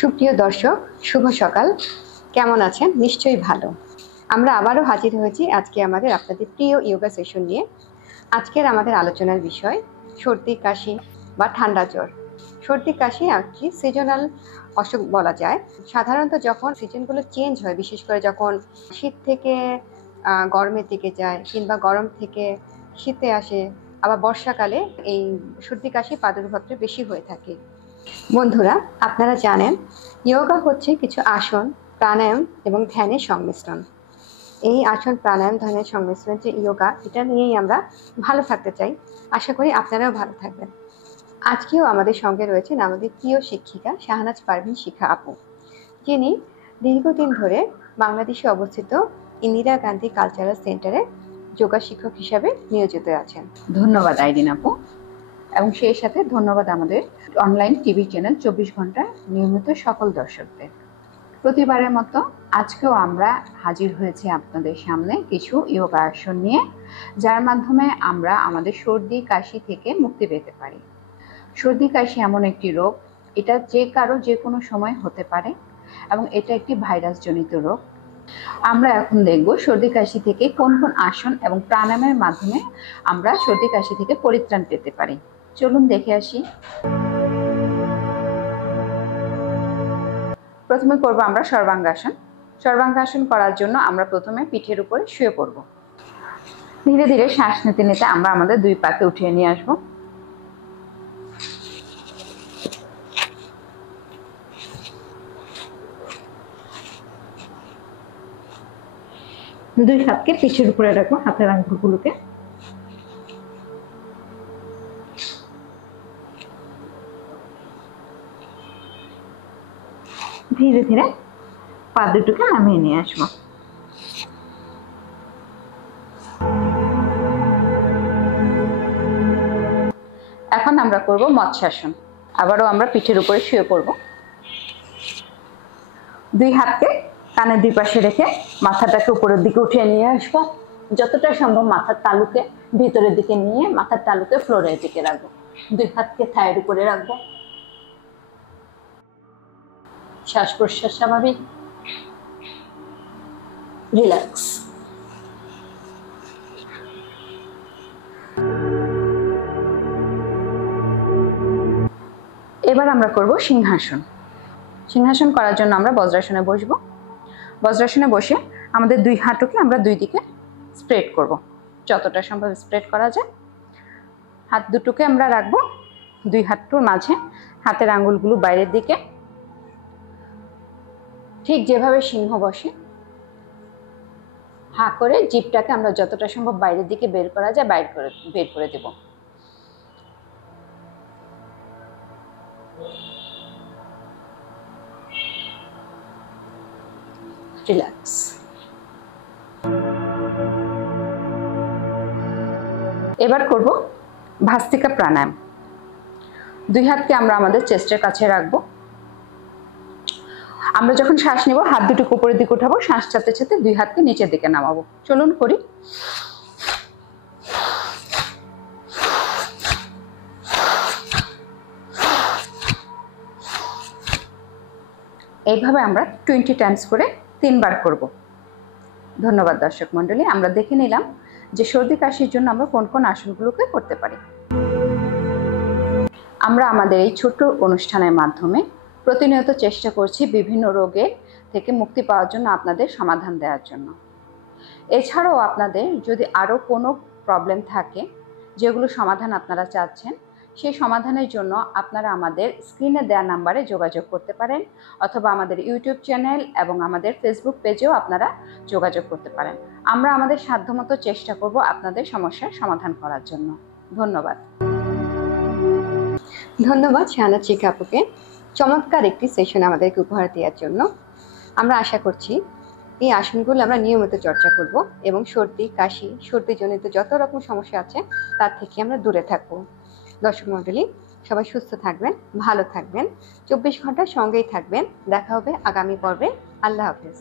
সুপ্রিয় দর্শক, শুভ সকাল। কেমন আছেন? নিশ্চয়ই ভালো। আমরা আবারও হাজির হয়েছি আজকে আমাদের আপনাদের প্রিয় ইয়োগা সেশন নিয়ে। আজকের আমাদের আলোচনার বিষয় সর্দি কাশি বা ঠান্ডা জ্বর। সর্দি কাশি একটি সিজনাল অসুখ বলা যায়। সাধারণত যখন সিজনগুলো চেঞ্জ হয়, বিশেষ করে যখন শীত থেকে গরমের দিকে যায় কিংবা গরম থেকে শীতে আসে, আবার বর্ষাকালে এই সর্দি কাশি প্রাদুর্ভাবটা বেশি হয়ে থাকে। বন্ধুরা, আপনারা জানেন যোগা হচ্ছে কিছু আসন, প্রাণায়াম এবং ধ্যানের সংমিশ্রণ। এই আসন, প্রাণায়াম, ধ্যানের সংমিশ্রণ যে যোগা, এটা নিয়েই আমরা ভালো থাকতে চাই। আশা করি আপনারাও ভালো থাকবেন। আজকেও আমাদের সঙ্গে রয়েছেন আমাদের প্রিয় শিক্ষিকা শাহনাজ পারভিন শিখা আপু, যিনি দীর্ঘদিন ধরে বাংলাদেশে অবস্থিত ইন্দিরা গান্ধী কালচারাল সেন্টারে যোগা শিক্ষক হিসাবে নিয়োজিত আছেন। ধন্যবাদ আইরিন আপু, এবং সেই সাথে ধন্যবাদ আমাদের অনলাইন টিভি চ্যানেল 24 ঘন্টা নিয়মিত সকল দর্শকদের। প্রতিবারের মতো আজকেও আমরা হাজির হয়েছি আপনাদের সামনে কিছু যোগা আসন নিয়ে, যার মাধ্যমে আমরা আমাদের সর্দি কাশি থেকে মুক্তি পেতে পারি। সর্দি কাশি এমন একটি রোগ, এটা যে কারো যে কোনো সময় হতে পারে এবং এটা একটি ভাইরাসজনিত রোগ। আমরা এখন দেখব সর্দি কাশি থেকে কোন কোন আসন এবং প্রাণায়ামের মাধ্যমে আমরা সর্দি কাশি থেকে পরিত্রাণ পেতে পারি। চলুন দেখে আসি। প্রথমে করব আমরা সর্বাঙ্গাসন। সর্বাঙ্গাসন করার জন্য আমরা প্রথমে পিঠের উপরে শুয়ে পড়ব। ধীরে ধীরে শ্বাস নিতে নিতে আমরা আমাদের দুই পাকে উঠিয়ে নিয়ে আসবো। দুই হাতকে পিঠের উপরে রাখবো, হাতের আঙ্গুলগুলোকে। ধীরে ধীরে পা দুটোকে নামিয়ে নিয়ে আসবো। এখন আমরা করব মৎস্যাসন। আবারও আমরা পিঠের উপরে শুয়ে পড়ব। দুই হাতকে কানের দুই পাশে রেখে মাথাটাকে উপরের দিকে উঠিয়ে নিয়ে আসবো। যতটা সম্ভব মাথার তালুকে ভিতরের দিকে নিয়ে মাথার তালুকে ফ্লোরের দিকে রাখবো। দুই হাতকে থায়ের উপরে রাখবো। শ্বাস প্রশ্বাস স্বাভাবিক, রিল্যাক্স। এবার আমরা করব সিংহাসন। সিংহাসন করার জন্য আমরা বজ্রাসনে বসবো। বজ্রাসনে বসে আমাদের দুই হাঁটুকে আমরা দুই দিকে স্প্রেড করব, যতটা সম্ভব স্প্রেড করা যায়। হাত দুটোকে আমরা রাখবো দুই হাঁটুর মাঝে, হাতের আঙ্গুলগুলো বাইরের দিকে, ঠিক যেভাবে সিংহ বসে। হা করে জিভটাকে আমরা যতটা সম্ভব বাইরের দিকে বের করা যায় বের করে দেব। রিল্যাক্স। এবার করব ভাস্ত্রিকা প্রাণায়াম। দুই হাতকে আমরা আমাদের চেস্টের কাছে রাখবো। আমরা যখন শ্বাস নেব হাত দুটোকে উপরের দিকে উঠাবো, শ্বাস ছাড়তে ছাড়তে দুই হাতকে নিচের দিকে নামাবো। চলুন করি। এইভাবে আমরা 20 টাইমস করে 3 বার করব। ধন্যবাদ দর্শক মণ্ডলী। আমরা দেখে নিলাম যে সর্দি কাশির জন্য আমরা কোন কোন আসনগুলোকে করতে পারি। আমরা আমাদের এই ছোট্ট অনুষ্ঠানের মাধ্যমে প্রতিনিয়ত চেষ্টা করছি বিভিন্ন রোগের থেকে মুক্তি পাওয়ার জন্য আপনাদের সমাধান দেওয়ার জন্য। এছাড়াও আপনাদের যদি আরও কোনো প্রবলেম থাকে যেগুলো সমাধান আপনারা চাচ্ছেন, সেই সমাধানের জন্য আপনারা আমাদের স্ক্রিনে দেওয়া নাম্বারে যোগাযোগ করতে পারেন, অথবা আমাদের ইউটিউব চ্যানেল এবং আমাদের ফেসবুক পেজেও আপনারা যোগাযোগ করতে পারেন। আমরা আমাদের সাধ্যমতো চেষ্টা করব আপনাদের সমস্যার সমাধান করার জন্য। ধন্যবাদ। ধন্যবাদ শাহনাজ শিখা আপুকে চমৎকার একটি সেশন আমাদেরকে উপহার দেওয়ার জন্য। আমরা আশা করছি এই আসনগুলো আমরা নিয়মিত চর্চা করব এবং সর্দি কাশি, সর্দিজনিত যত রকম সমস্যা আছে তার থেকে আমরা দূরে থাকব। দর্শক মণ্ডলী, সবাই সুস্থ থাকবেন, ভালো থাকবেন, 24 ঘন্টার সঙ্গেই থাকবেন। দেখা হবে আগামী পর্বে। আল্লাহ হাফেজ।